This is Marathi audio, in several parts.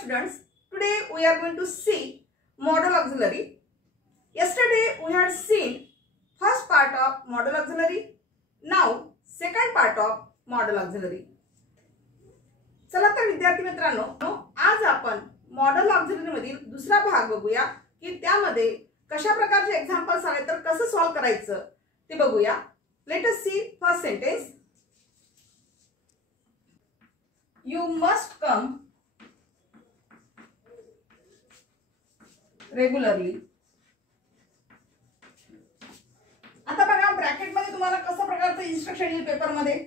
students, today we are going to see modal auxiliary. Yesterday we had seen first part of modal auxiliary. Now second part of modal auxiliary. चला तर विद्यार्थी मित्रांनो, आज आपण मॉडेल ऑक्झिलरी मधील दुसरा भाग बघूया की त्यामध्ये कशा प्रकारचे एग्जांपल्स आले तर कसं सॉल्व करायचं ते बघूया. Let us see first sentence. You must come regularly. आता बघा ब्रॅकेट मध्ये तुम्हाला कसं प्रकारचं इन्स्ट्रक्शन येईल पेपर मध्ये.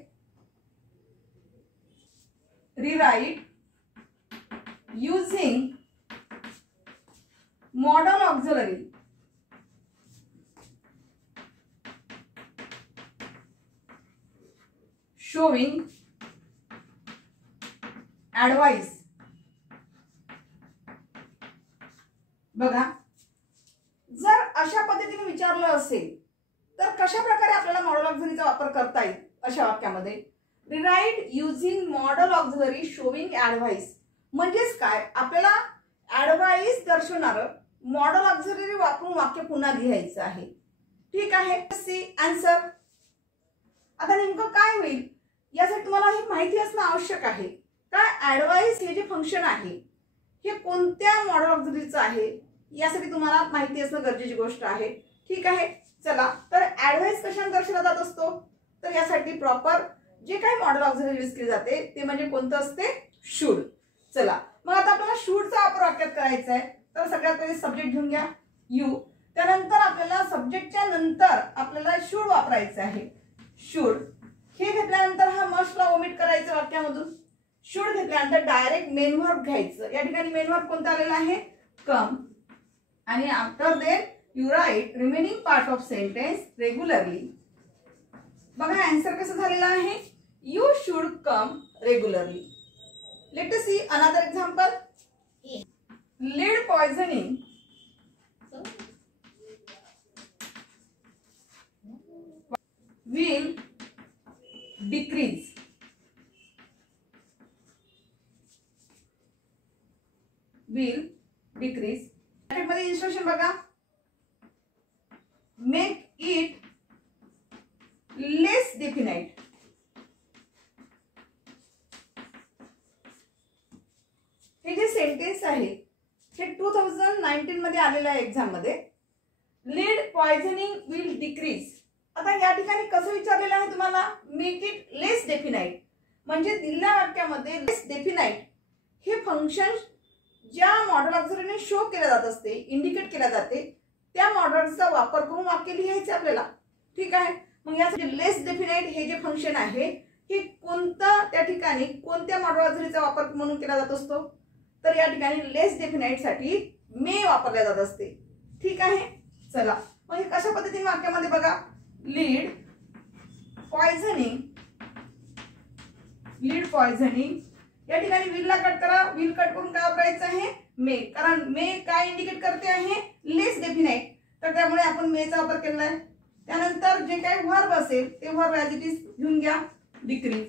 rewrite using modal auxiliary showing advice. बघा जर अशा पद्धतीने विचारलं असेल तर कशा प्रकारे आपल्याला मॉडेल ऑक्झिलरीचा वापर करता येईल अशा वाक्यामध्ये. Rewrite using modal auxiliary showing advice म्हणजेच काय, आपल्याला ऍडवाइस दर्शवणारं मॉडेल ऑक्झिलरी वापरून वाक्य पुन्हा लिहायचं आहे. ठीक आहे. See answer. आता नेमकं काय होईल यासाठी तुम्हाला ही माहिती असणं आवश्यक आहे. काय ऍडवाइस हे जे फंक्शन आहे हे कोणत्या मॉडेल ऑक्झिलरीचं आहे यासाठी तुम्हाला माहिती असणं गरजेची गोष्ट आहे. ठीक आहे. चला तर ऍडवाइस कशाने दर्शवला जात असतो तर यासाठी प्रॉपर जे काही मॉडेल ऑक्झिलरी यूज केले जाते ते म्हणजे कोणतं असते, शुड. चला मग आता आपल्याला शुडचा वापर वाक्यात करायचा आहे. तर सगळ्यात पहिले सब्जेक्ट घेऊन घ्या यू. त्यानंतर आपल्याला सब्जेक्टच्या नंतर आपल्याला शुड वापरायचं आहे. शुड हे घेतल्यानंतर हा मस्टला ओमिट करायचं वाक्यामधून. शुड घेतल्यानंतर डायरेक्ट मेन वर्ब घ्यायचं. या ठिकाणी मेन वर्ब कोणता आलेला आहे, कम. आणि after then you write remaining part of sentence regularly. बघा आन्सर कसं झालेला आहे, you should come regularly. Let us see another example. Lead poisoning will decrease. Will decrease. मध्ये इन्स्ट्रक्शन बघा. Make it less definite. हे जे सेंटेन्स आहे हे 2019 मध्ये आलेलं आहे एक्झाम मध्ये. Lead poisoning will decrease. आता या ठिकाणी कसं विचारलेलं आहे तुम्हाला, मेक इट लेस डेफिनाइट. म्हणजे दिलेल्या वाक्यामध्ये लेस डेफिनाइट हे फंक्शन ज्या मॉडेल ऑक्झिलरीने शो केलं जात असते, इंडिकेट केलं जाते, त्या मॉडेलचा वापर करून वाक्य लिहायचं आपल्याला. ठीक आहे. मग यासाठी लेस डेफिनाइट हे जे फंक्शन आहे हे कोणता त्या ठिकाणी कोणत्या मॉडेल ऑक्झिलरीचा वापर म्हणून केला जात असतो तर या ठिकाणी लेस डेफिनाइट साठी मे वापरल्या जात असते. ठीक आहे. चला मग हे कशा पद्धतीने वाक्यामध्ये बघा. Lead poisoning. लीड पॉइझनिंग या ठिकाणी विल ला कट करा. विल कट करून काय वापरायचं आहे, मे. कारण मे काय इंडिकेट करते आहे, लेस डेफिनाइट. तर त्यामुळे आपण मेचा वापर केला आहे. त्यानंतर जे काही वर्ब असेल ते वर्ब ॲज इट इज घेऊन घ्या, डिक्रीज.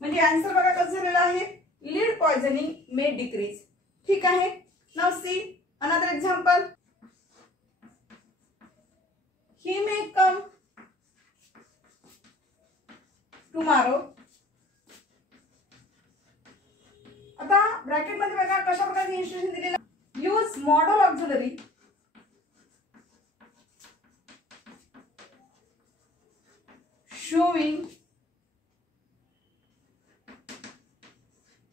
म्हणजे आन्सर बघा कसं झालेलं आहे, लीड पॉइझनिंग मे डिक्रीज. ठीक आहे. Now see another example. He may come tomorrow. आता ब्रॅकेट मध्ये बघा कशा प्रकारचे इन्स्ट्रक्शन दिलेलं. Use model auxiliary showing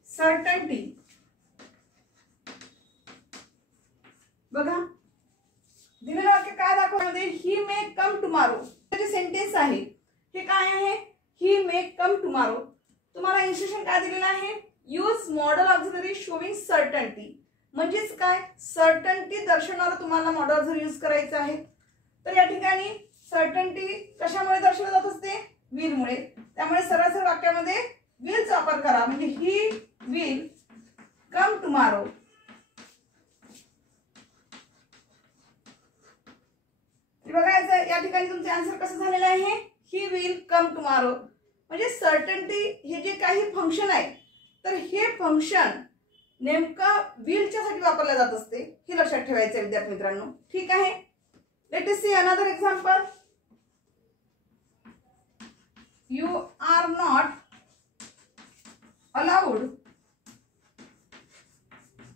certainty. बघा दिलेलं वाक्य काय दाखवण्यामध्ये, ही मे कम टुमारो. जे सेंटेन्स आहे हे काय आहे, ही मे कम टुमारो. तुम्हाला इन्स्ट्रक्शन काय दिलेलं आहे, use model auxiliary showing certainty. म्हणजेच काय, सर्टन्टी दर्शवणारं तुम्हाला मॉडेल ऑक्झिलरी यूज करायचं आहे. तर या ठिकाणी सर्टन्टी कशामुळे दर्शवली जात असते, विल मुळे. त्यामुळे सरळ सरळ वाक्यामध्ये विलचा वापर करा. म्हणजे ही विल कम टुमारो. बघायचं या ठिकाणी तुमचे आन्सर कसं झालेलं आहे, ही विल कम टुमारो. म्हणजे सर्टन्टी हे जे काही फंक्शन आहे तर हे फंक्शन नेमकं विलच्या साठी वापरल्या जात असते हे लक्षात ठेवायचं विद्यार्थी मित्रांनो. ठीक आहे. Let us see another example. You are not allowed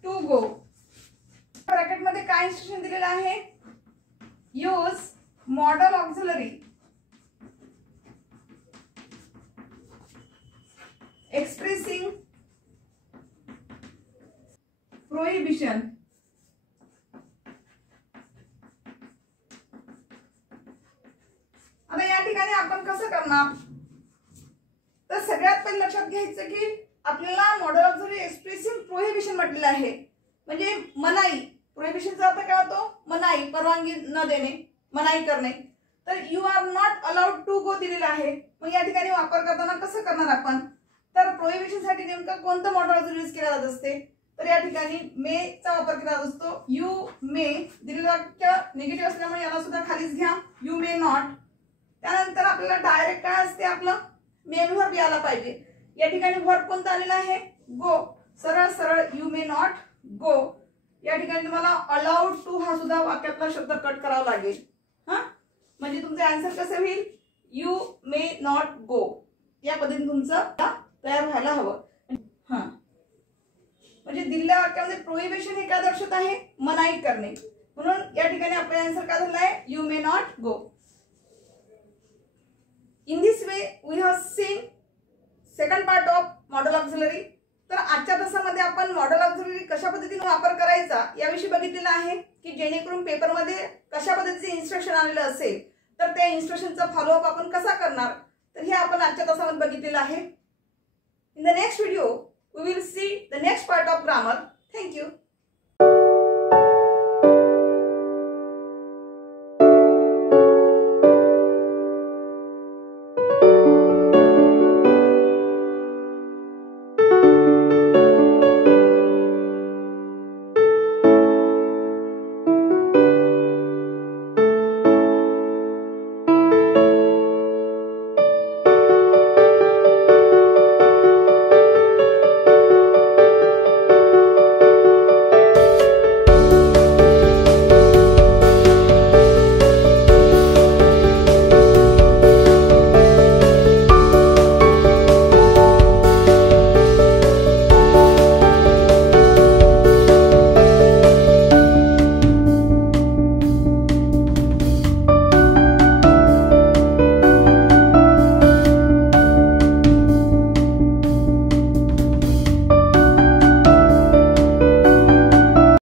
to go. Bracket मध्ये काय इन्स्ट्रक्शन दिलेलं आहे? Use modal auxiliary expressing prohibition. आता या ठिकाणी आपण कसं करणार? तर सगळ्यात पहिले लक्षात घ्यायचं की आपल्याला मॉडल ऑक्झिलरी एक्सप्रेसिंग प्रोहिबिशन म्हटलेलं आहे, म्हणजे मनाई. प्रोहिबिशनचा अर्थ काय होतो? मनाई, परवानगी न देणे, मनाई करणे. तर you are not allowed to go दिलेला आहे. मग या ठिकाणी वापर करताना कसं करणार आपण? तर प्रोहिबिशन साठी नेमकं कोणतं मॉडल ऑक्झिलरी यूज केलं जात असते? तर या ठिकाणी मे चा वापर केला जात असतो. यू मे दिलेलं वाक्य निगेटिव्ह असल्यामुळे याला सुद्धा खालीच घ्या. You may not. त्यानंतर आपल्याला डायरेक्ट काय असते? आपलं मेन व्हर्ब यायला पाहिजे. या ठिकाणी व्हर्ब कोणता आलेला आहे? गो. सरळ सरळ यू मे नॉट गो. या ठिकाणी तुम्हाला अलाउड टू हा सुद्धा वाक्यातला शब्द कट करावा लागेल. हा, म्हणजे तुमचे आन्सर कसे होईल? यू मे नॉट गो. या पद्धतीने तुमचं तयार व्हायला हवं. हा, म्हणजे दिलेल्या वाक्यामध्ये प्रोहिबिशन हे काय दर्शवत आहे? मनाई करणे. म्हणून या ठिकाणी आपला आन्सर काय झाला आहे? You may not go. In this way we have seen second part of modal auxiliary. तर आजच्या तासामध्ये आपण मॉडल ऑक्झिलरी कशा पद्धतीने वापर करायचा याविषयी बघितलेलं आहे की जेणेकरून पेपरमध्ये कशा पद्धतीचे इन्स्ट्रक्शन आलेलं असेल तर त्या इन्स्ट्रक्शनचा फॉलोअप आपण कसा करणार, तर हे आपण आजच्या तासामध्ये बघितलेलं आहे. In the next video we will see the next part of grammar.